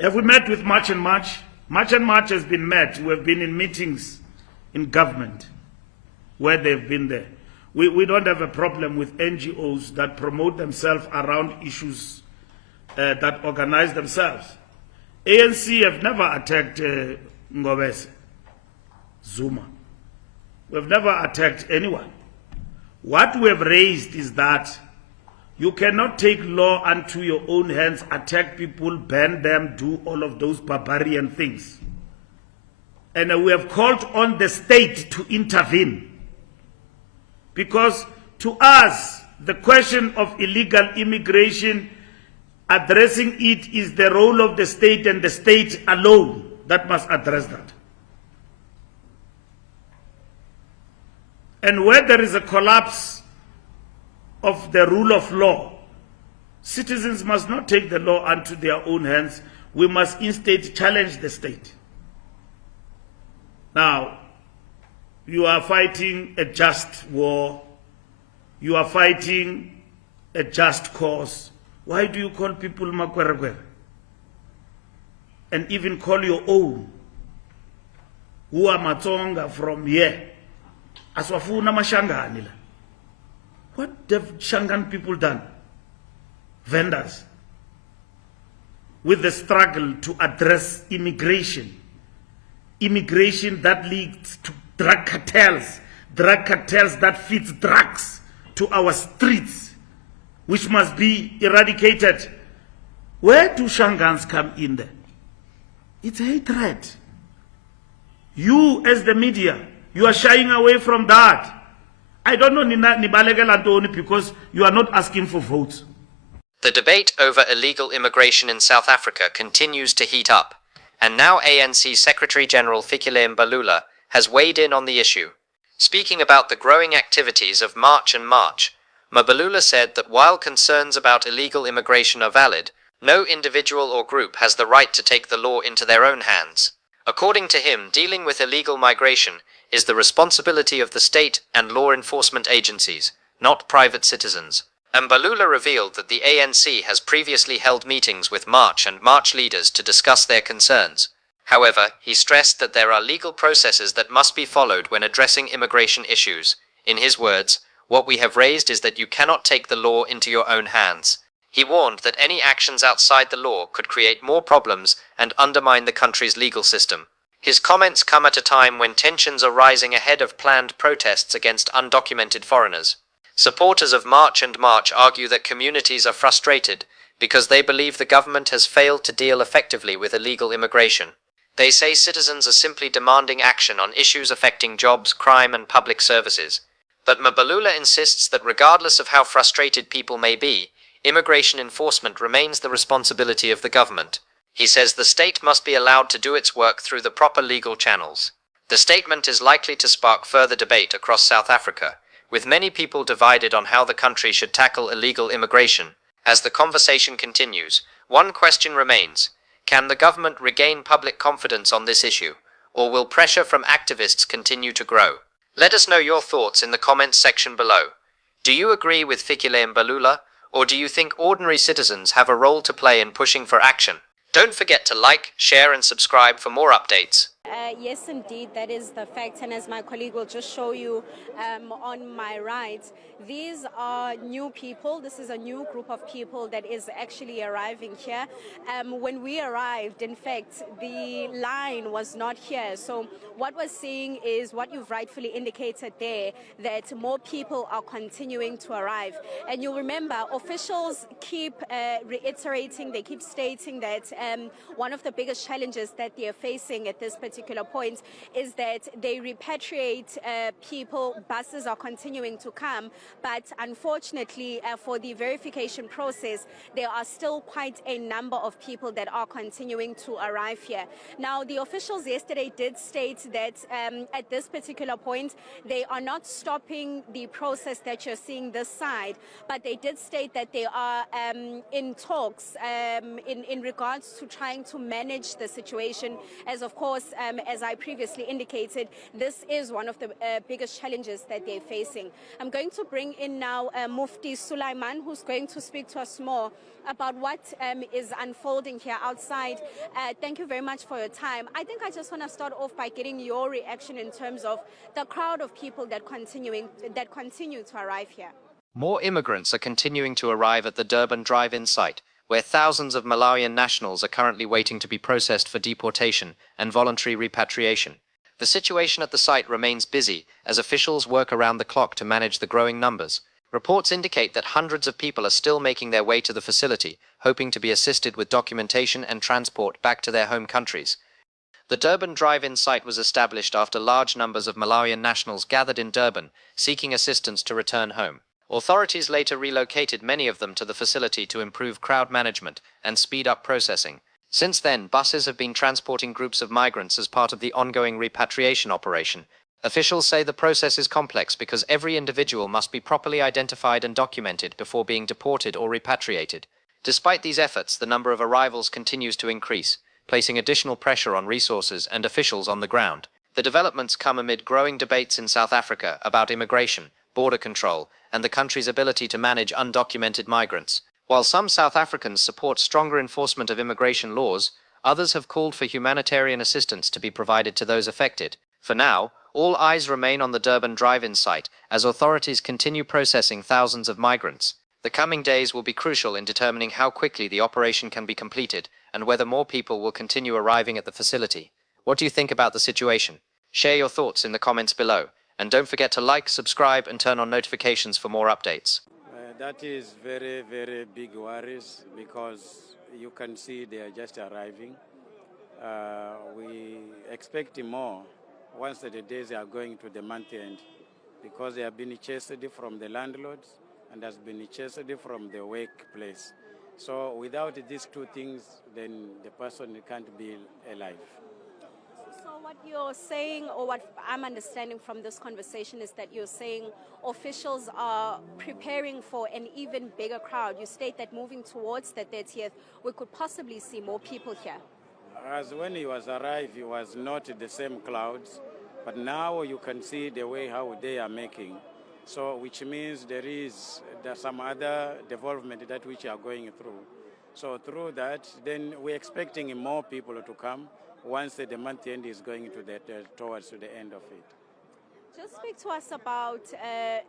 Have we met with March and March? March and March has been met. We have been in meetings in government where they've been there. We don't have a problem with NGOs that promote themselves around issues that organize themselves. ANC have never attacked Ngobese, Zuma. We've never attacked anyone. What we have raised is that you cannot take law unto your own hands, attack people, ban them, do all of those barbarian things. And we have called on the state to intervene. Because to us, the question of illegal immigration, addressing it is the role of the state and the state alone that must address that. And where there is a collapse of the rule of law, citizens must not take the law unto their own hands. We must instead challenge the state. Now, you are fighting a just war. You are fighting a just cause. Why do you call people makwerekwere? And even call your own, who are Matsonga from here, Aswafuna Mashangani. What have Shangan people done? Vendors. With the struggle to address immigration. Immigration that leads to drug cartels that feeds drugs to our streets, which must be eradicated. Where do Shangans come in there? It's hatred. You as the media, you are shying away from that. I don't know Nibalegela Antoni because you are not asking for votes. The debate over illegal immigration in South Africa continues to heat up, and now ANC Secretary-General Fikile Mbalula has weighed in on the issue. Speaking about the growing activities of March and March, Mbalula said that while concerns about illegal immigration are valid, no individual or group has the right to take the law into their own hands. According to him, dealing with illegal migration is the responsibility of the state and law enforcement agencies, not private citizens. Mbalula revealed that the ANC has previously held meetings with March and March leaders to discuss their concerns. However, he stressed that there are legal processes that must be followed when addressing immigration issues. In his words, "What we have raised is that you cannot take the law into your own hands." He warned that any actions outside the law could create more problems and undermine the country's legal system. His comments come at a time when tensions are rising ahead of planned protests against undocumented foreigners. Supporters of March and March argue that communities are frustrated because they believe the government has failed to deal effectively with illegal immigration. They say citizens are simply demanding action on issues affecting jobs, crime, and public services. But Mbalula insists that regardless of how frustrated people may be, immigration enforcement remains the responsibility of the government. He says the state must be allowed to do its work through the proper legal channels. The statement is likely to spark further debate across South Africa, with many people divided on how the country should tackle illegal immigration. As the conversation continues, one question remains: can the government regain public confidence on this issue, or will pressure from activists continue to grow? Let us know your thoughts in the comments section below. Do you agree with Fikile Mbalula, or do you think ordinary citizens have a role to play in pushing for action? Don't forget to like, share, and subscribe for more updates. Yes, indeed, that is the fact. And as my colleague will just show you on my right, these are new people. This is a new group of people that is actually arriving here. When we arrived, in fact, the line was not here. So what we're seeing is what you've rightfully indicated there, that more people are continuing to arrive. And you'll remember, officials keep reiterating, they keep stating that one of the biggest challenges that they are facing at this particular point is that they repatriate people. Buses are continuing to come, but unfortunately for the verification process, there are still quite a number of people that are continuing to arrive here. Now, the officials yesterday did state that at this particular point, they are not stopping the process that you're seeing this side, but they did state that they are in talks in regards to trying to manage the situation, as of course as I previously indicated, this is one of the biggest challenges that they're facing. I'm going to bring in now Mufti Sulaiman, who's going to speak to us more about what is unfolding here outside. Thank you very much for your time. I think I just want to start off by getting your reaction in terms of the crowd of people that continue to arrive here. More immigrants are continuing to arrive at the Durban drive-in site, where thousands of Malawian nationals are currently waiting to be processed for deportation and voluntary repatriation. The situation at the site remains busy as officials work around the clock to manage the growing numbers. Reports indicate that hundreds of people are still making their way to the facility, hoping to be assisted with documentation and transport back to their home countries. The Durban drive-in site was established after large numbers of Malawian nationals gathered in Durban, seeking assistance to return home. Authorities later relocated many of them to the facility to improve crowd management and speed up processing. Since then, buses have been transporting groups of migrants as part of the ongoing repatriation operation. Officials say the process is complex because every individual must be properly identified and documented before being deported or repatriated. Despite these efforts, the number of arrivals continues to increase, placing additional pressure on resources and officials on the ground. The developments come amid growing debates in South Africa about immigration, border control, and the country's ability to manage undocumented migrants. While some South Africans support stronger enforcement of immigration laws, others have called for humanitarian assistance to be provided to those affected. For now, all eyes remain on the Durban drive-in site as authorities continue processing thousands of migrants. The coming days will be crucial in determining how quickly the operation can be completed and whether more people will continue arriving at the facility. What do you think about the situation? Share your thoughts in the comments below, and don't forget to like, subscribe, and turn on notifications for more updates. That is very, very big worries because you can see they are just arriving. We expect more once the days are going to the month end because they have been chased from the landlords and has been chased from the workplace. So without these two things, then the person can't be alive. So what you're saying, or what I'm understanding from this conversation, is that you're saying officials are preparing for an even bigger crowd. You state that moving towards the 30th, we could possibly see more people here. As when he was arrived, it was not the same clouds, but now you can see the way how they are making. So which means there's some other development that which are going through. So through that, then we're expecting more people to come once the month end is going to towards the end of it. Just speak to us about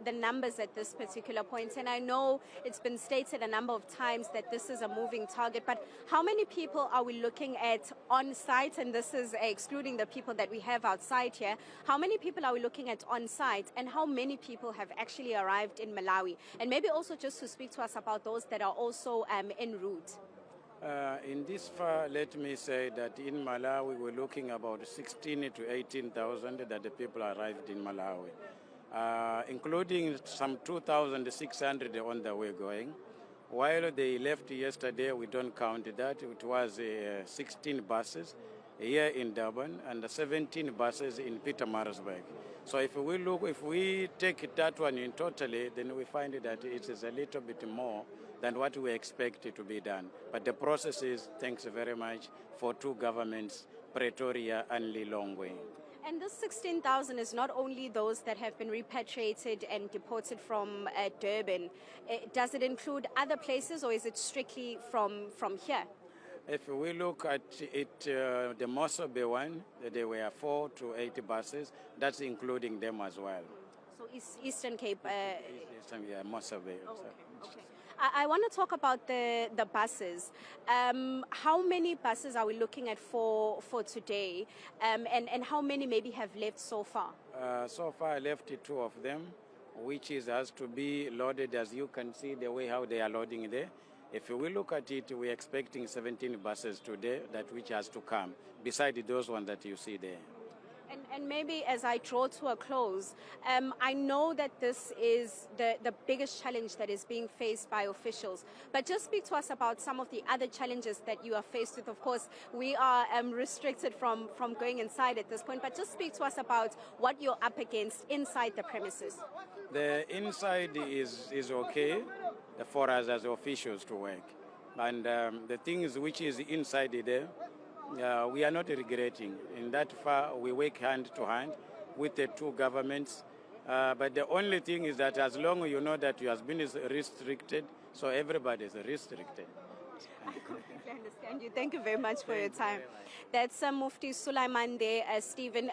the numbers at this particular point. And I know it's been stated a number of times that this is a moving target, but how many people are we looking at on site? And this is excluding the people that we have outside here. How many people are we looking at on site, and how many people have actually arrived in Malawi? And maybe also just to speak to us about those that are also en route. In this far, let me say that in Malawi, we're looking about 16 to 18,000 that the people arrived in Malawi, including some 2,600 on the way going. While they left yesterday, we don't count that. It was 16 buses here in Durban and 17 buses in Pietermaritzburg. So if we take that one in totally, then we find that it is a little bit more than what we expect to be done. But the process is, thanks very much, for two governments, Pretoria and Lilongwe. And this 16,000 is not only those that have been repatriated and deported from Durban. Does it include other places, or is it strictly from here? If we look at it, the Mosobe one, there were 4 to 8 buses. That's including them as well. So Eastern Cape? Eastern, yeah, Mosobe. Oh, okay. I want to talk about the buses. How many buses are we looking at for today? And how many maybe have left so far? So far I left 2 of them, which has to be loaded, as you can see the way how they are loading there. If we look at it, we're expecting 17 buses today which has to come, beside those ones that you see there. And maybe as I draw to a close, I know that this is the biggest challenge that is being faced by officials, but just speak to us about some of the other challenges that you are faced with. Of course, we are restricted from going inside at this point, but just speak to us about what you're up against inside the premises. The inside is okay for us as officials to work. And the things which is inside there, we are not regretting. In that far, we work hand to hand with the two governments. But the only thing is that as long as you know that your husband is restricted, so everybody is restricted. I completely understand you. Thank you very much for your time. That's Mufti Sulaiman there, Stephen.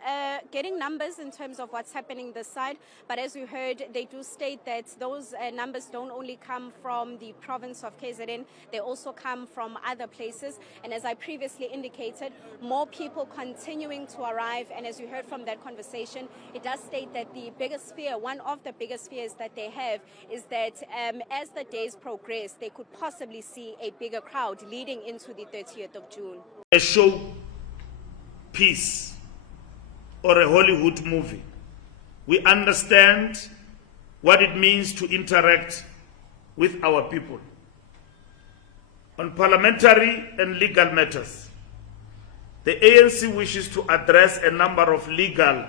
Getting numbers in terms of what's happening this side, but as you heard, they do state that those numbers don't only come from the province of KZN, they also come from other places. And as I previously indicated, more people continuing to arrive. And as you heard from that conversation, it does state that the biggest fear, one of the biggest fears that they have, is that as the days progress, they could possibly see a bigger crowd leading into the 30th of June. A show piece or a Hollywood movie. We understand what it means to interact with our people on parliamentary and legal matters. The ANC wishes to address a number of legal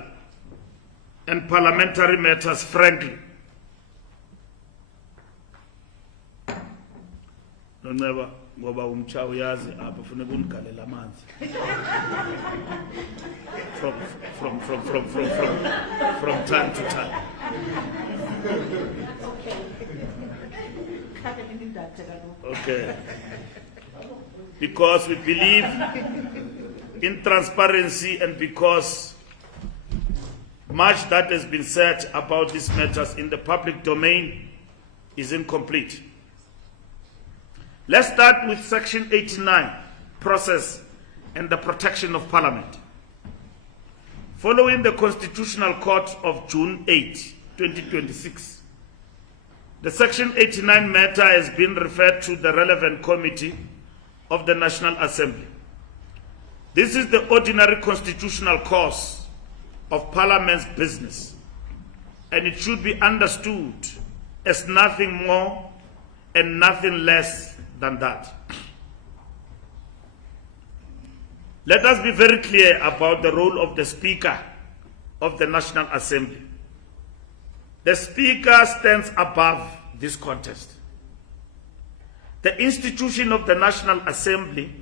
and parliamentary matters frankly. Never. From time to time. Okay. Because we believe in transparency and because much that has been said about these matters in the public domain is incomplete. Let's start with Section 89, process and the protection of Parliament. Following the Constitutional Court of June 8, 2026, the Section 89 matter has been referred to the relevant committee of the National Assembly. This is the ordinary constitutional course of Parliament's business, and it should be understood as nothing more and nothing less than that. Let us be very clear about the role of the Speaker of the National Assembly. The Speaker stands above this contest. The institution of the National Assembly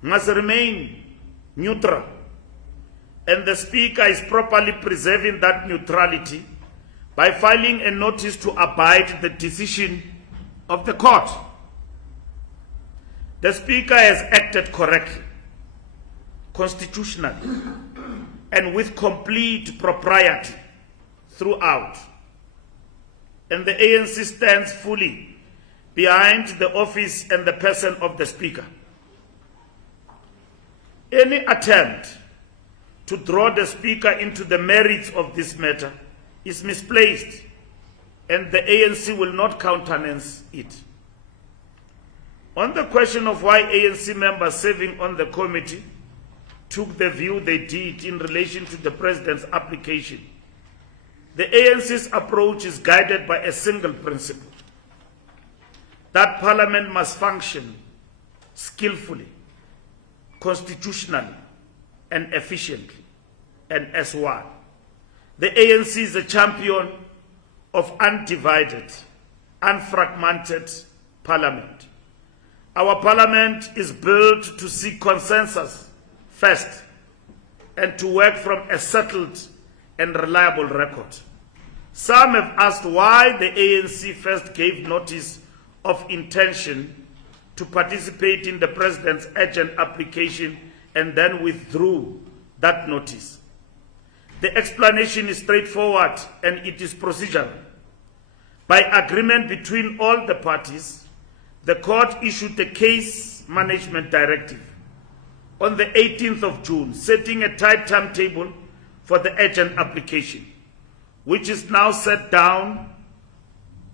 must remain neutral, and the Speaker is properly preserving that neutrality by filing a notice to abide the decision of the court. The Speaker has acted correctly, constitutionally, and with complete propriety throughout. And the ANC stands fully behind the office and the person of the Speaker. Any attempt to draw the Speaker into the merits of this matter is misplaced, and the ANC will not countenance it. On the question of why ANC members serving on the committee took the view they did in relation to the President's application, the ANC's approach is guided by a single principle: that Parliament must function skillfully, constitutionally, and efficiently, and as one. The ANC is a champion of undivided, unfragmented Parliament. Our Parliament is built to seek consensus first and to work from a settled and reliable record. Some have asked why the ANC first gave notice of intention to participate in the President's urgent application and then withdrew that notice. The explanation is straightforward and it is procedural. By agreement between all the parties, the court issued the Case Management Directive on the 18th of June, setting a tight timetable for the urgent application, which is now set down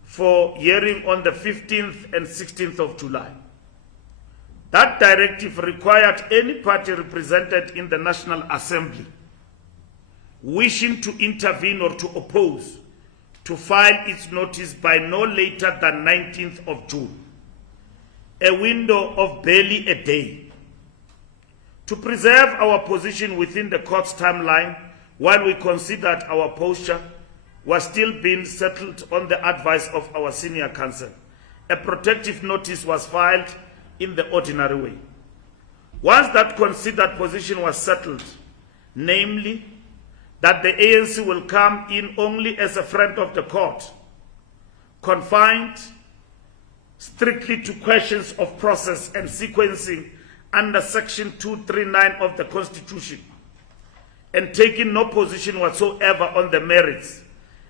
for hearing on the 15th and 16th of July. That directive required any party represented in the National Assembly wishing to intervene or to oppose to file its notice by no later than 19th of June, a window of barely a day. To preserve our position within the court's timeline, while we considered our posture was still being settled on the advice of our senior counsel, a protective notice was filed in the ordinary way. Once that considered position was settled, namely that the ANC will come in only as a friend of the court, confined strictly to questions of process and sequencing under Section 239 of the Constitution, and taking no position whatsoever on the merits,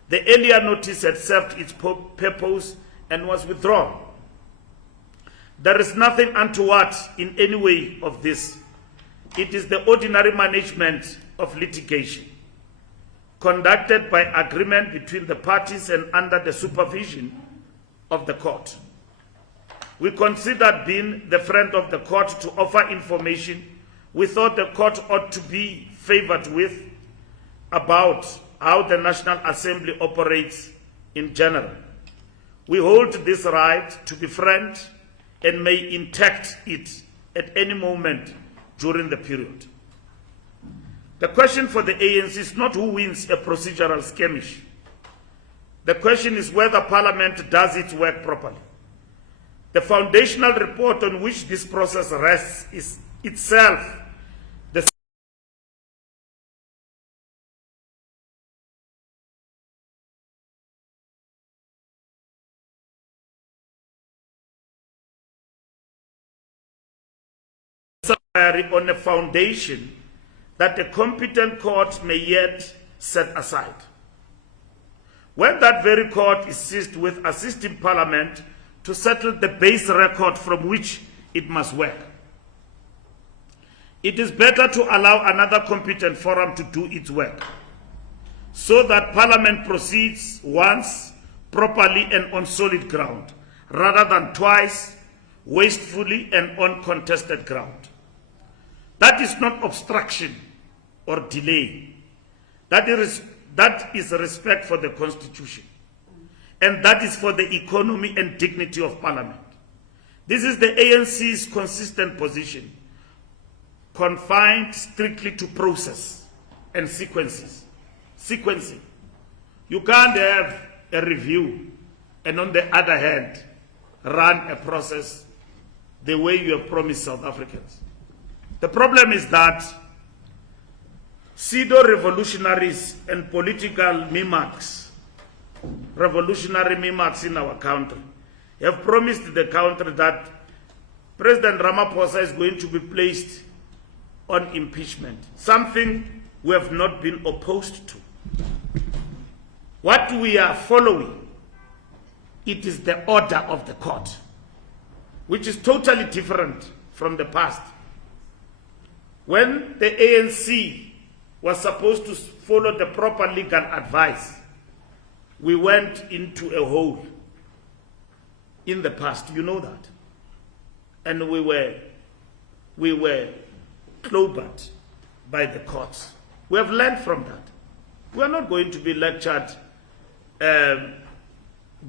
the earlier notice had served its purpose and was withdrawn. There is nothing untoward in any way of this. It is the ordinary management of litigation, conducted by agreement between the parties and under the supervision of the court. We considered being the friend of the court to offer information we thought the court ought to be favored with about how the National Assembly operates in general. We hold this right to be friend and may intact it at any moment during the period. The question for the ANC is not who wins a procedural skirmish. The question is whether Parliament does its work properly. The foundational report on which this process rests is itself the on a foundation that the competent court may yet set aside. When that very court is seized with assisting Parliament to settle the base record from which it must work, it is better to allow another competent forum to do its work, so that Parliament proceeds once, properly and on solid ground, rather than twice, wastefully and on contested ground. That is not obstruction or delay. That is respect for the Constitution. And that is for the economy and dignity of Parliament. This is the ANC's consistent position, confined strictly to process and sequencing. You can't have a review and on the other hand, run a process the way you have promised South Africans. The problem is that pseudo-revolutionaries and political mimics, revolutionary mimics in our country, have promised the country that President Ramaphosa is going to be placed on impeachment, something we have not been opposed to. What we are following, it is the order of the court, which is totally different from the past. When the ANC was supposed to follow the proper legal advice, we went into a hole in the past, you know that. And we were clobbered by the courts. We have learned from that. We are not going to be lectured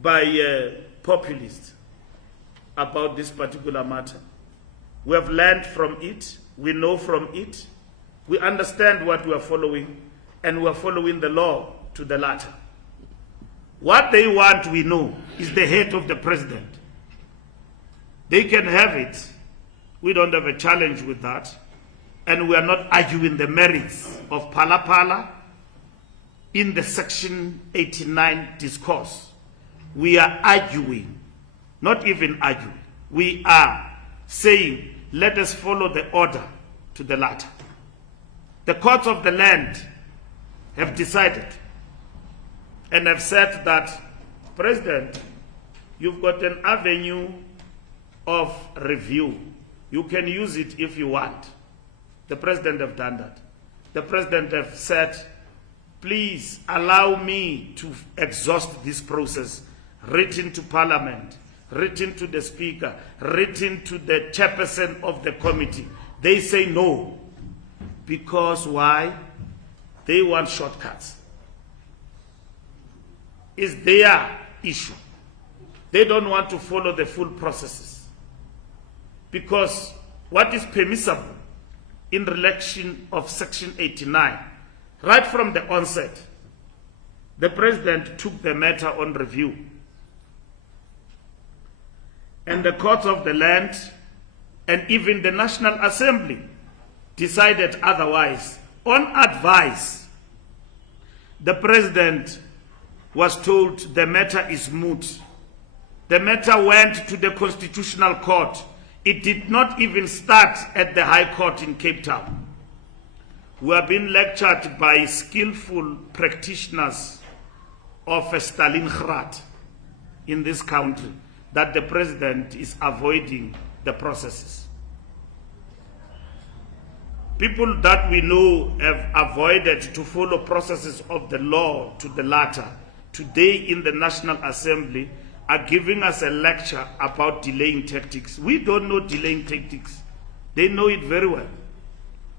by populists about this particular matter. We have learned from it. We know from it. We understand what we are following, and we are following the law to the letter. What they want, we know, is the head of the president. They can have it. We don't have a challenge with that. And we are not arguing the merits of Phala in the Section 89 discourse. We are arguing, not even arguing. We are saying, let us follow the order to the letter. The courts of the land have decided and have said that, President, you've got an avenue of review. You can use it if you want. The President have done that. The President have said, please allow me to exhaust this process, written to Parliament, written to the Speaker, written to the chairperson of the committee. They say no. Because why? They want shortcuts. It's their issue. They don't want to follow the full processes. Because what is permissible in relation of Section 89, right from the onset, the President took the matter on review. And the courts of the land and even the National Assembly decided otherwise. On advice, the president was told the matter is moot. The matter went to the Constitutional Court. It did not even start at the High Court in Cape Town. We are being lectured by skillful practitioners of Stalingrad in this country that the president is avoiding the processes. People that we know have avoided to follow processes of the law to the latter, today in the National Assembly, are giving us a lecture about delaying tactics. We don't know delaying tactics. They know it very well,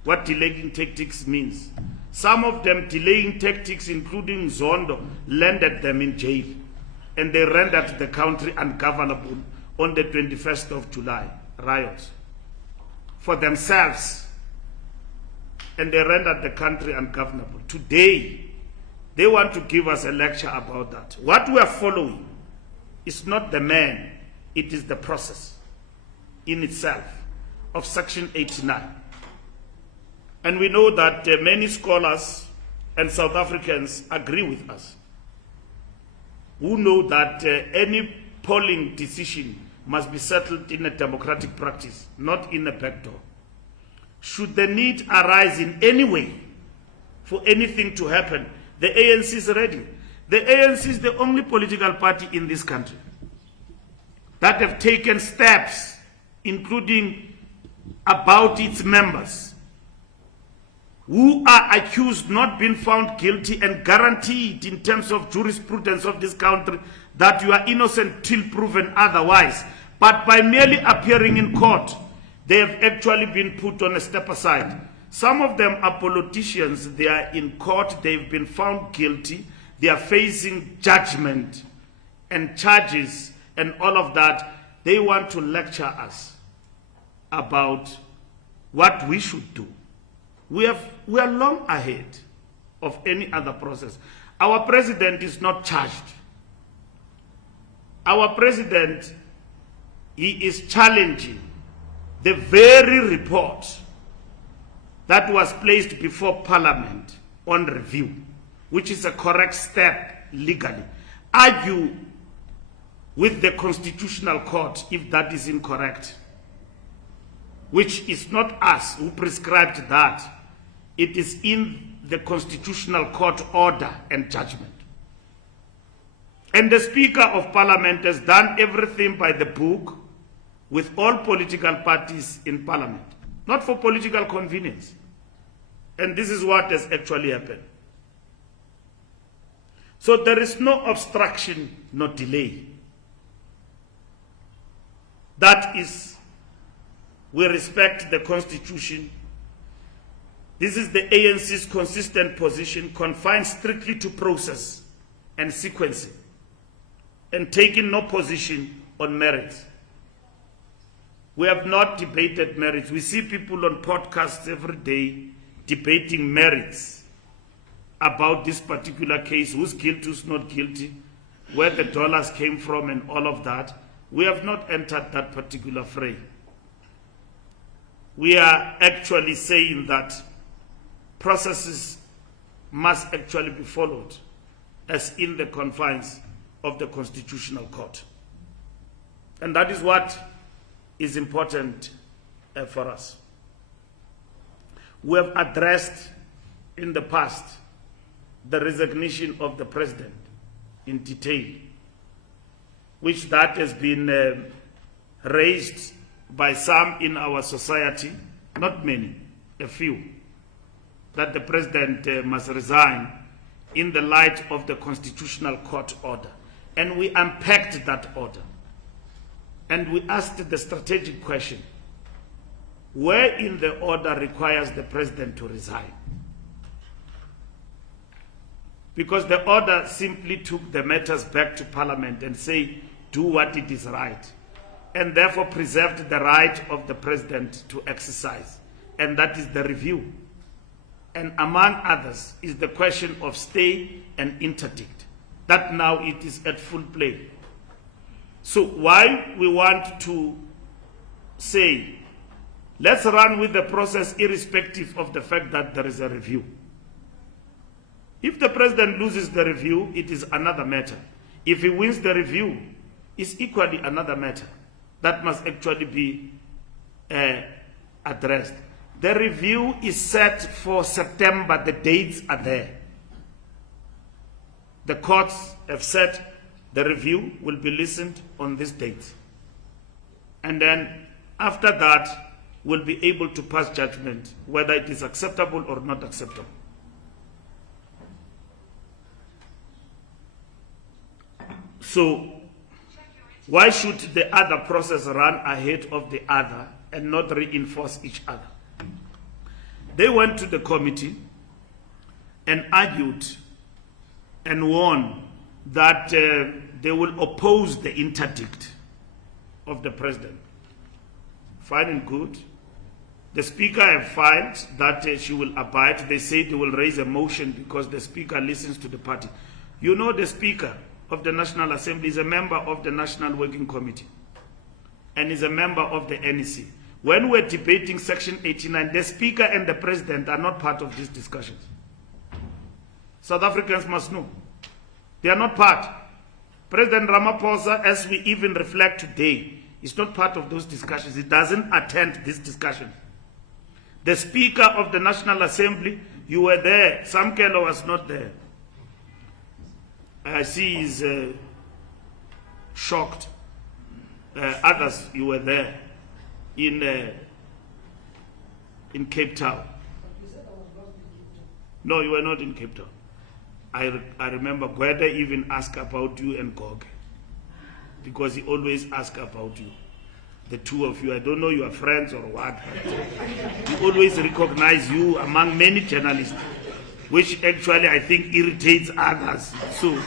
what delaying tactics means. Some of them delaying tactics, including Zondo, landed them in jail, and they rendered the country ungovernable on the 21st of July, riots, for themselves, and they rendered the country ungovernable. Today, they want to give us a lecture about that. What we are following is not the man, it is the process in itself of Section 89. And we know that many scholars and South Africans agree with us, who know that any polling decision must be settled in a democratic practice, not in a backdoor. Should the need arise in any way for anything to happen, the ANC is ready. The ANC is the only political party in this country that have taken steps, including about its members, who are accused, not being found guilty, and guaranteed in terms of jurisprudence of this country that you are innocent till proven otherwise. But by merely appearing in court, they have actually been put on a step aside. Some of them are politicians. They are in court. They've been found guilty. They are facing judgment and charges and all of that. They want to lecture us about what we should do. We are long ahead of any other process. Our president is not charged. Our president, he is challenging the very report that was placed before Parliament on review, which is a correct step legally. Argue with the Constitutional Court if that is incorrect, which is not us who prescribed that. It is in the Constitutional Court order and judgment. And the Speaker of Parliament has done everything by the book with all political parties in Parliament, not for political convenience. And this is what has actually happened. So there is no obstruction, no delay. That is, we respect the Constitution. This is the ANC's consistent position, confined strictly to process and sequencing, and taking no position on merits. We have not debated merits. We see people on podcasts every day debating merits about this particular case, who's guilty, who's not guilty, where the dollars came from and all of that. We have not entered that particular fray. We are actually saying that processes must actually be followed as in the confines of the Constitutional Court. And that is what is important for us. We have addressed in the past the resignation of the president in detail, which that has been raised by some in our society, not many, a few, that the president must resign in the light of the Constitutional Court order. And we unpacked that order. And we asked the strategic question, where in the order requires the president to resign? Because the order simply took the matters back to Parliament and say, do what it is right, and therefore preserved the right of the president to exercise. And that is the review. And among others is the question of stay and interdict. That now it is at full play. So why we want to say Let's run with the process irrespective of the fact that there is a review. If the president loses the review, it is another matter. If he wins the review, it's equally another matter. That must actually be addressed. The review is set for September. The dates are there. The courts have said the review will be listened on this date. And then after that, we'll be able to pass judgment whether it is acceptable or not acceptable. So, why should the other process run ahead of the other and not reinforce each other? They went to the committee and argued and warned that they will oppose the interdict of the president. Fine and good. The speaker have filed that she will abide. They say they will raise a motion because the speaker listens to the party. You know, the speaker of the National Assembly is a member of the National Working Committee and is a member of the NEC. When we're debating Section 89, the speaker and the president are not part of these discussions. South Africans must know. They are not part. President Ramaphosa, as we even reflect today, is not part of those discussions. He doesn't attend this discussion. The Speaker of the National Assembly, you were there. Samkelo was not there. I see he's shocked. Others, you were there in Cape Town. No, you were not in Cape Town. I remember Gwede even asked about you and Gog, because he always asks about you, the two of you. I don't know you are friends or what, but he always recognize you among many journalists, which actually I think irritates others. So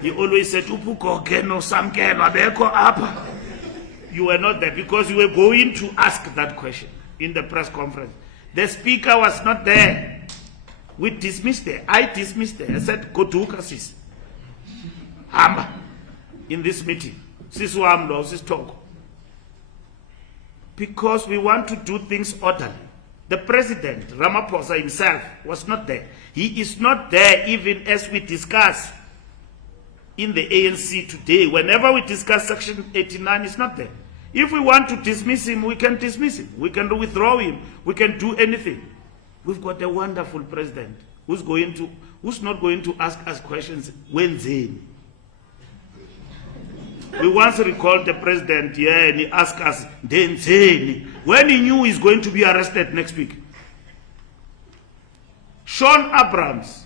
he always said, Upu Goge no Samkelo abeko apa. You were not there because you were going to ask that question in the press conference. The speaker was not there. We dismissed her. I dismissed her. I said, go to Sis. Hamba. In this meeting. Sis Wamlo, Sis talk. Because we want to do things orderly. The president, Ramaphosa himself, was not there. He is not there even as we discuss in the ANC today. Whenever we discuss Section 89, he's not there. If we want to dismiss him, we can dismiss him. We can withdraw him. We can do anything. We've got a wonderful president who's not going to ask us questions when Zane. We once recalled the president here and he asked us, then Zane, when he knew he's going to be arrested next week. Sean Abrams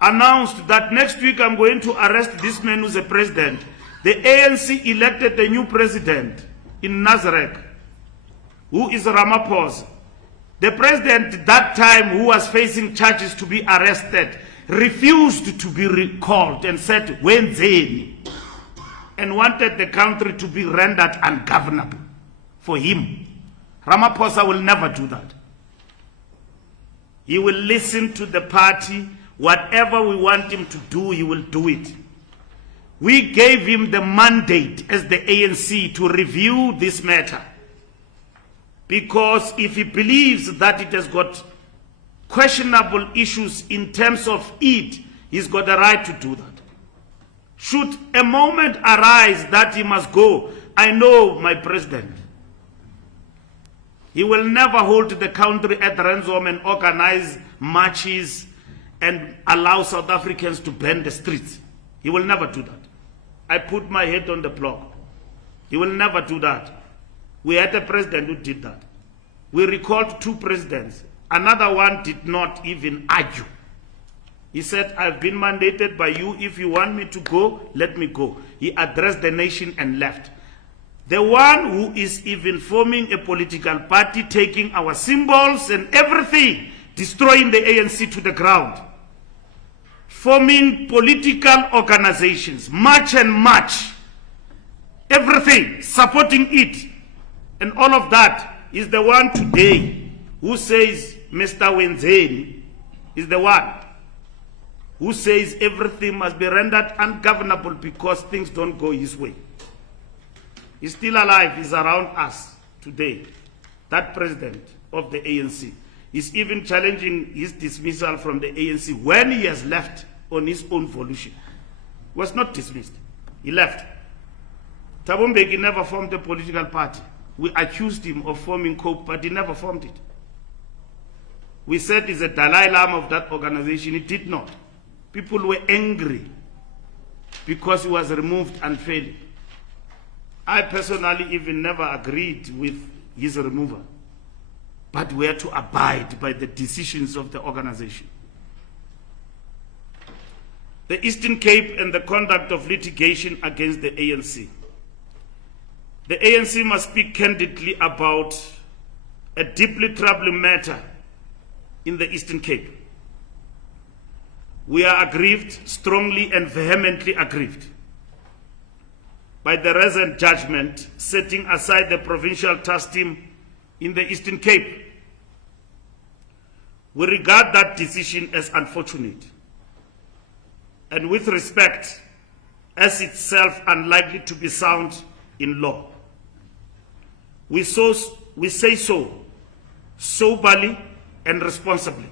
announced that next week I'm going to arrest this man who's a president. The ANC elected the new president in Nazareth, who is Ramaphosa. The president that time, who was facing charges to be arrested, refused to be recalled and said, Wenzeni, and wanted the country to be rendered ungovernable for him. Ramaphosa will never do that. He will listen to the party. Whatever we want him to do, he will do it. We gave him the mandate as the ANC to review this matter. Because if he believes that it has got questionable issues in terms of it, he's got the right to do that. Should a moment arise that he must go, I know my president. He will never hold the country at ransom and organize marches and allow South Africans to burn the streets. He will never do that. I put my head on the block. He will never do that. We had a president who did that. We recalled 2 presidents. Another one did not even argue. He said, I've been mandated by you. If you want me to go, let me go. He addressed the nation and left. The one who is even forming a political party, taking our symbols and everything, destroying the ANC to the ground, forming political organizations, march and march, everything, supporting it, and all of that, is the one today who says Mr. Wenzeni is the one who says everything must be rendered ungovernable because things don't go his way. He's still alive, he's around us today, that president of the ANC, is even challenging his dismissal from the ANC when he has left on his own volition. He was not dismissed. He left. Thabo Mbeki never formed a political party. We accused him of forming COPE, but he never formed it. We said he's a Dalai Lama of that organization. He did not. People were angry because he was removed unfairly. I personally even never agreed with his removal, but we had to abide by the decisions of the organization. The Eastern Cape and the conduct of litigation against the ANC. The ANC must speak candidly about a deeply troubling matter in the Eastern Cape. We are aggrieved, strongly and vehemently aggrieved, by the recent judgment setting aside the provincial task team in the Eastern Cape. We regard that decision as unfortunate and with respect as itself unlikely to be sound in law. We say so soberly and responsibly.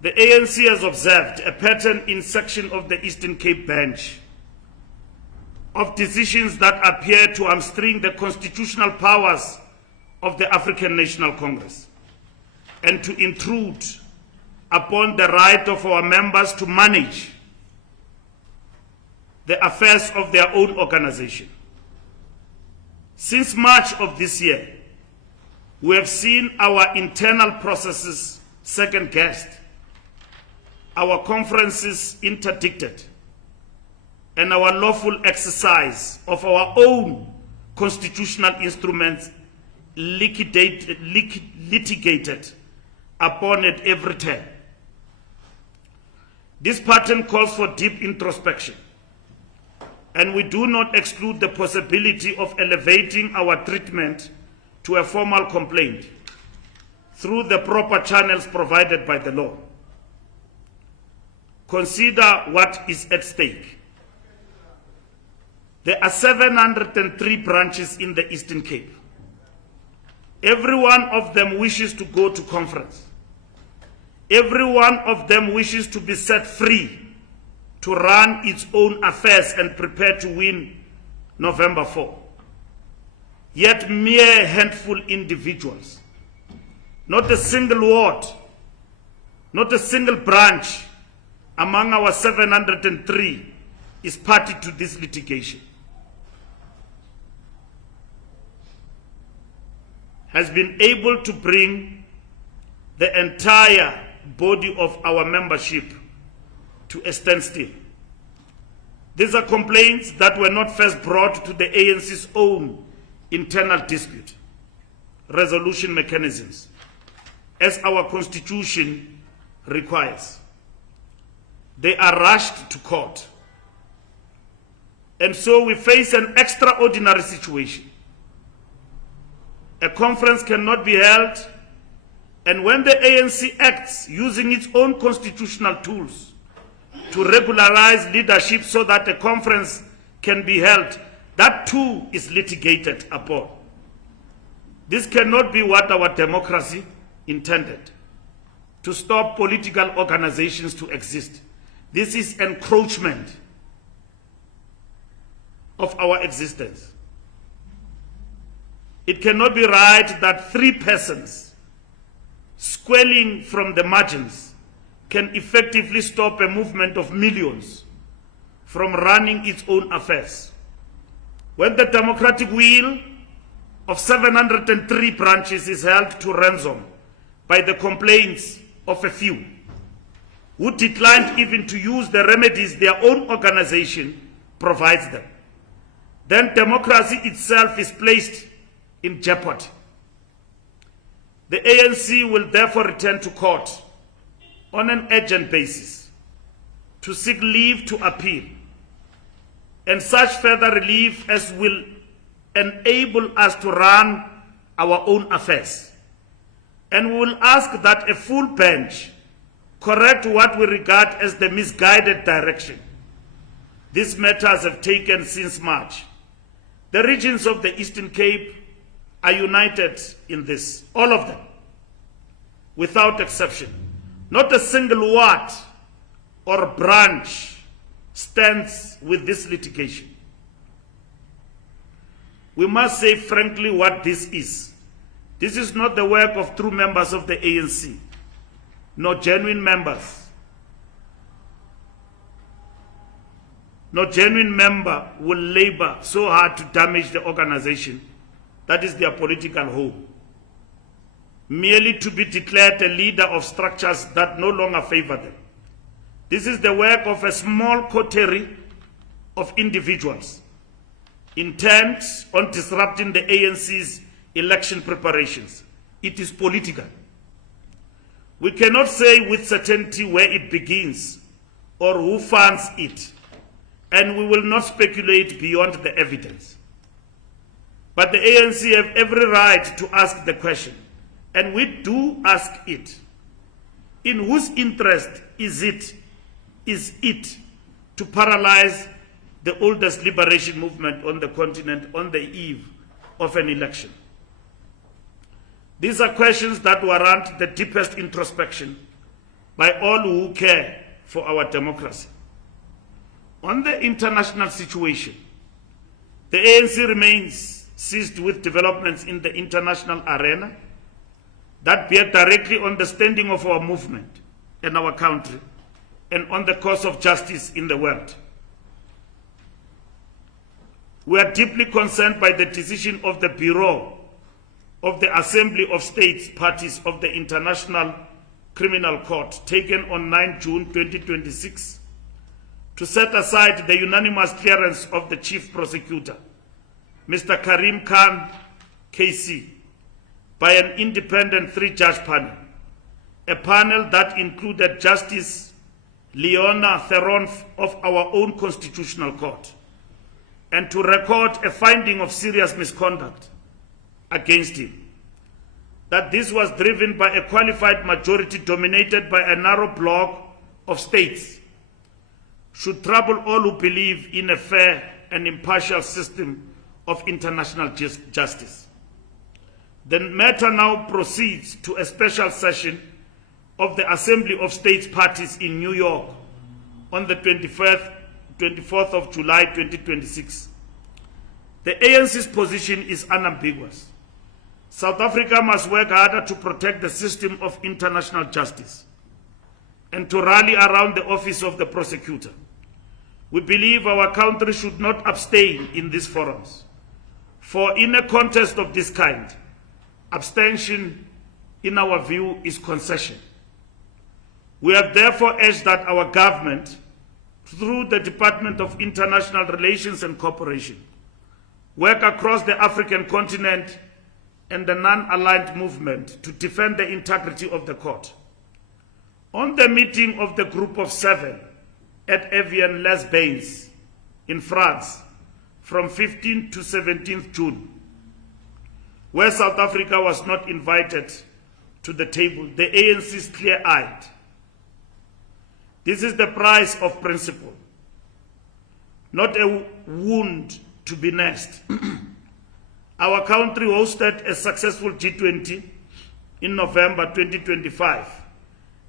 The ANC has observed a pattern in section of the Eastern Cape bench of decisions that appear to hamstring the constitutional powers of the African National Congress and to intrude upon the right of our members to manage the affairs of their own organization. Since March of this year, we have seen our internal processes second-guessed, our conferences interdicted, and our lawful exercise of our own constitutional instruments litigated upon at every turn. This pattern calls for deep introspection, and we do not exclude the possibility of elevating our treatment to a formal complaint through the proper channels provided by the law. Consider what is at stake. There are 703 branches in the Eastern Cape. Every one of them wishes to go to conference. Every one of them wishes to be set free to run its own affairs and prepare to win November 4. Yet mere handful individuals, not a single ward, not a single branch among our 703 is party to this litigation, has been able to bring the entire body of our membership to a standstill. These are complaints that were not first brought to the ANC's own internal dispute resolution mechanisms, as our constitution requires. They are rushed to court. And so we face an extraordinary situation. A conference cannot be held, and when the ANC acts using its own constitutional tools to regularize leadership so that a conference can be held, that too is litigated upon. This cannot be what our democracy intended, to stop political organizations to exist. This is encroachment of our existence. It cannot be right that 3 persons squelling from the margins can effectively stop a movement of millions from running its own affairs. When the democratic will of 703 branches is held to ransom by the complaints of a few, who declined even to use the remedies their own organization provides them, then democracy itself is placed in jeopardy. The ANC will therefore return to court on an urgent basis to seek leave to appeal and such further relief as will enable us to run our own affairs. And we will ask that a full bench correct what we regard as the misguided direction these matters have taken since March. The regions of the Eastern Cape are united in this, all of them, without exception. Not a single ward or branch stands with this litigation. We must say frankly what this is. This is not the work of true members of the ANC, nor genuine members. No genuine member will labor so hard to damage the organization that is their political home, merely to be declared a leader of structures that no longer favor them. This is the work of a small coterie of individuals intent on disrupting the ANC's election preparations. It is political. We cannot say with certainty where it begins or who funds it, and we will not speculate beyond the evidence. But the ANC have every right to ask the question, and we do ask it. In whose interest is it to paralyze the oldest liberation movement on the continent on the eve of an election? These are questions that warrant the deepest introspection by all who care for our democracy. On the international situation, the ANC remains seized with developments in the international arena that bear directly on the standing of our movement and our country and on the cause of justice in the world. We are deeply concerned by the decision of the Bureau of the Assembly of States Parties of the International Criminal Court taken on 9 June 2026 to set aside the unanimous clearance of the Chief Prosecutor, Mr. Karim Khan, KC, by an independent three-judge panel, a panel that included Justice Leona Theron of our own Constitutional Court, and to record a finding of serious misconduct against him. That this was driven by a qualified majority dominated by a narrow bloc of states should trouble all who believe in a fair and impartial system of international justice. The matter now proceeds to a special session of the Assembly of States Parties in New York on the 24th of July 2026. The ANC's position is unambiguous. South Africa must work harder to protect the system of international justice and to rally around the office of the prosecutor. We believe our country should not abstain in these forums, for in a contest of this kind, abstention, in our view, is concession. We have therefore urged that our government, through the Department of International Relations and Cooperation, work across the African continent and the non-aligned movement to defend the integrity of the court. On the meeting of the Group of Seven at Evian-les-Bains in France from 15 to 17th June, where South Africa was not invited to the table, the ANC is clear-eyed. This is the price of principle, not a wound to be nursed. Our country hosted a successful G20 in November 2025,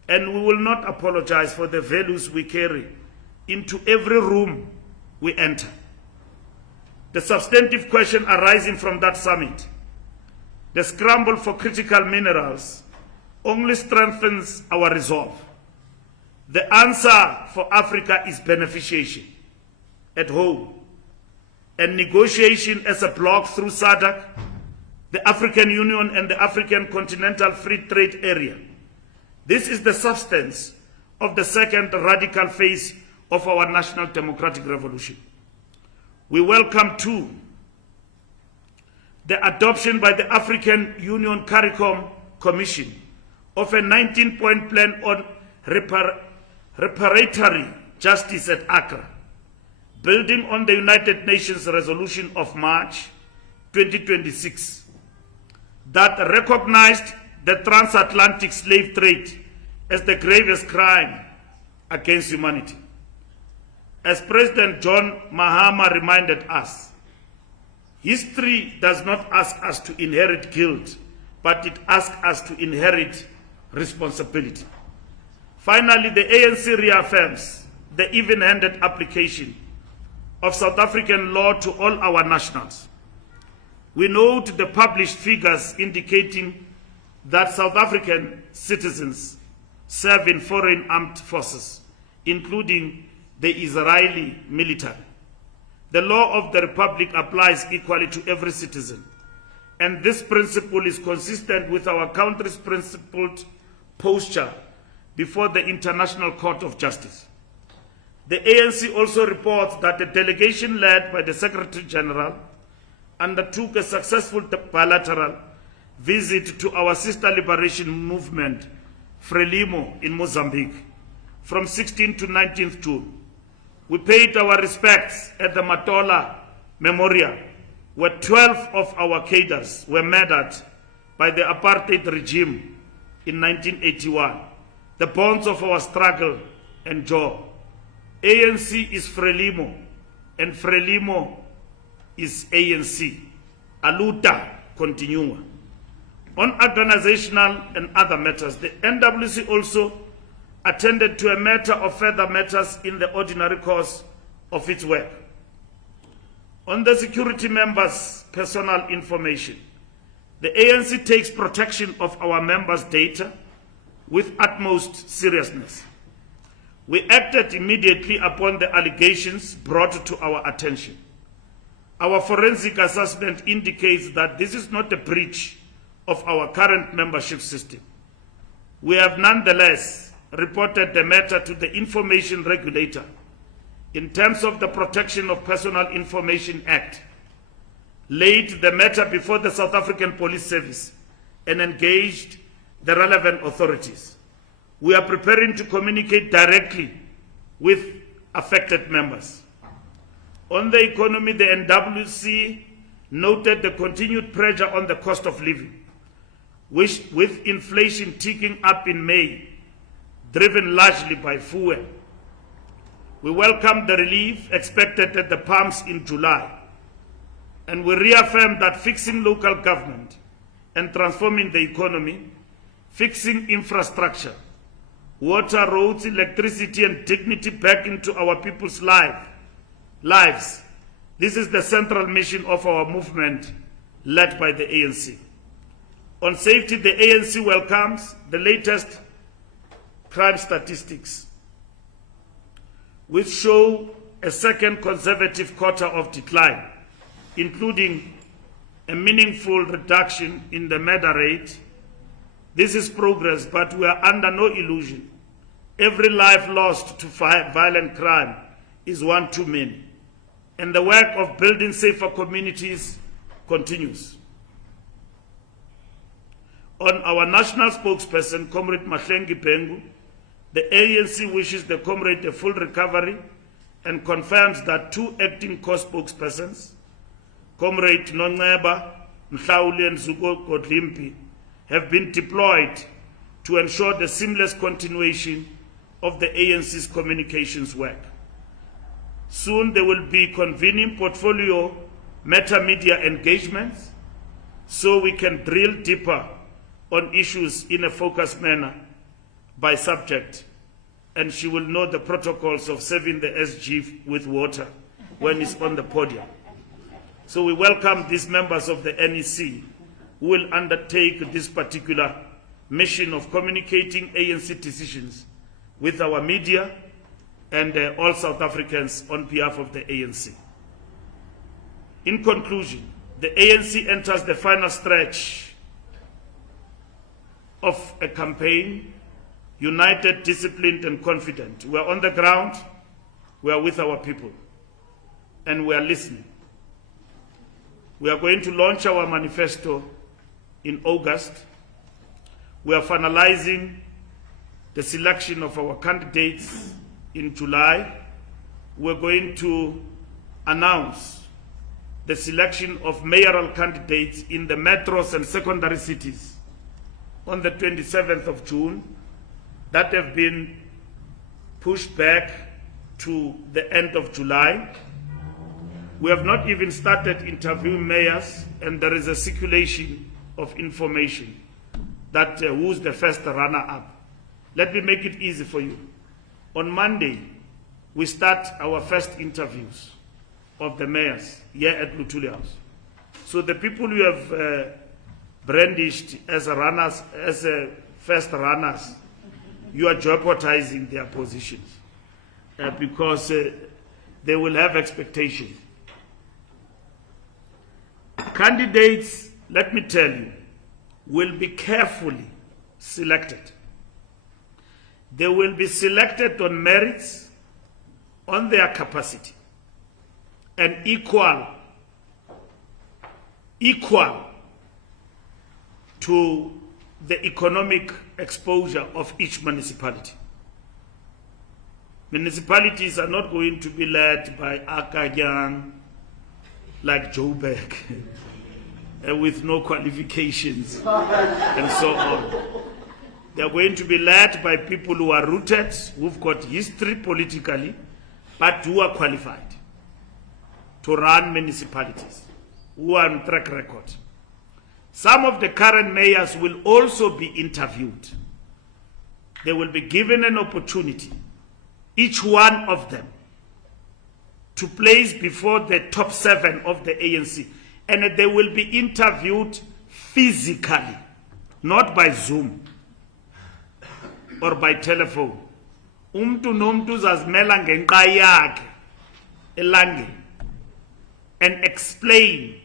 and we will not apologize for the values we carry into every room we enter. The substantive question arising from that summit, the scramble for critical minerals, only strengthens our resolve. The answer for Africa is beneficiation at home and negotiation as a bloc through SADC, the African Union and the African Continental Free Trade Area. This is the substance of the second radical phase of our national democratic revolution. We welcome too the adoption by the African Union CARICOM Commission of a 19-point plan on reparatory justice at Accra, building on the United Nations resolution of March 2026 that recognized the transatlantic slave trade as the gravest crime against humanity. As President John Mahama reminded us, History does not ask us to inherit guilt, but it asks us to inherit responsibility. Finally, the ANC reaffirms the even-handed application of South African law to all our nationals. We note the published figures indicating that South African citizens serve in foreign armed forces, including the Israeli military. The law of the Republic applies equally to every citizen, and this principle is consistent with our country's principled posture before the International Court of Justice. The ANC also reports that a delegation led by the Secretary General undertook a successful bilateral visit to our sister liberation movement, Frelimo, in Mozambique, from 16th to 19th June. We paid our respects at the Matola Memorial, where 12 of our cadres were murdered by the apartheid regime in 1981. The bonds of our struggle endure. ANC is Frelimo, and Frelimo is ANC. Aluta continua. On organizational and other matters, the NWC also attended to a matter of further matters in the ordinary course of its work. On the security members' personal information, the ANC takes protection of our members' data with utmost seriousness. We acted immediately upon the allegations brought to our attention. Our forensic assessment indicates that this is not a breach of our current membership system. We have nonetheless reported the matter to the Information Regulator in terms of the Protection of Personal Information Act, laid the matter before the South African Police Service and engaged the relevant authorities. We are preparing to communicate directly with affected members. On the economy, the NWC noted the continued pressure on the cost of living, which, with inflation ticking up in May, driven largely by fuel. We welcome the relief expected at the pumps in July, and we reaffirm that fixing local government and transforming the economy, fixing infrastructure, water, roads, electricity, and dignity back into our people's lives. This is the central mission of our movement led by the ANC. On safety, the ANC welcomes the latest crime statistics, which show a second consecutive quarter of decline, including a meaningful reduction in the murder rate. This is progress, but we are under no illusion. Every life lost to violent crime is one too many, and the work of building safer communities continues. On our national spokesperson, Comrade Mahlengi Pengu, the ANC wishes the comrade a full recovery and confirms that two acting co-spokespersons, Comrade Nongeba Mhlauli and Zuko Godlimpi, have been deployed to ensure the seamless continuation of the ANC's communications work. Soon they will be convening portfolio meta-media engagements so we can drill deeper on issues in a focused manner by subject, and she will know the protocols of serving the SG with water when it's on the podium. So we welcome these members of the NEC who will undertake this particular mission of communicating ANC decisions with our media and all South Africans on behalf of the ANC. In conclusion, the ANC enters the final stretch of a campaign, united, disciplined, and confident. We are on the ground, we are with our people, and we are listening. We are going to launch our manifesto in August. We are finalizing the selection of our candidates in July. We're going to announce the selection of mayoral candidates in the metros and secondary cities on the 27th of June. That have been pushed back to the end of July. We have not even started interviewing mayors, and there is a circulation of information that who's the first runner-up. Let me make it easy for you. On Monday, we start our first interviews of the mayors here at Luthuli House. So the people you have brandished as runners, as first runners, you are jeopardizing their positions because they will have expectations. Candidates, let me tell you, will be carefully selected. They will be selected on merits, on their capacity, and equal to the economic exposure of each municipality. Municipalities are not going to be led by Akanyang like Joburg with no qualifications and so on. They are going to be led by people who are rooted, who've got history politically, but who are qualified to run municipalities, who are on track record. Some of the current mayors will also be interviewed. They will be given an opportunity, each one of them, to place before the top 7 of the ANC. And they will be interviewed physically, not by Zoom or by telephone. Umtu nomtu zazimela ngenqa yakhe elangeni and explain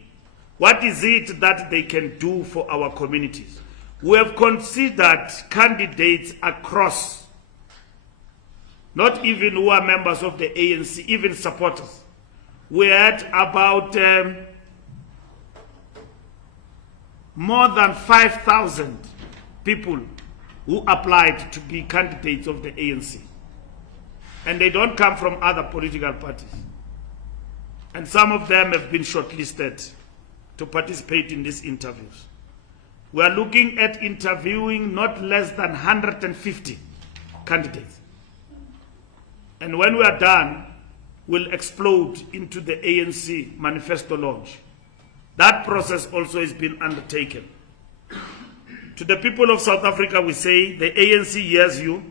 what is it that they can do for our communities. We have considered candidates across, not even who are members of the ANC, even supporters. We had about more than 5,000 people who applied to be candidates of the ANC. And they don't come from other political parties. And some of them have been shortlisted to participate in these interviews. We are looking at interviewing not less than 150 candidates. And when we are done, we'll explode into the ANC manifesto launch. That process also has been undertaken. To the people of South Africa, we say the ANC hears you,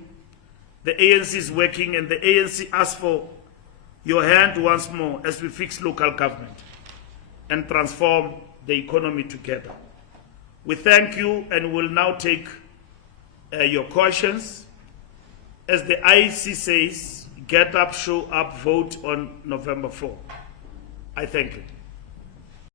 the ANC is working, and the ANC asks for your hand once more as we fix local government and transform the economy together. We thank you and will now take your questions. As the IEC says, get up, show up, vote on November 4. I thank you.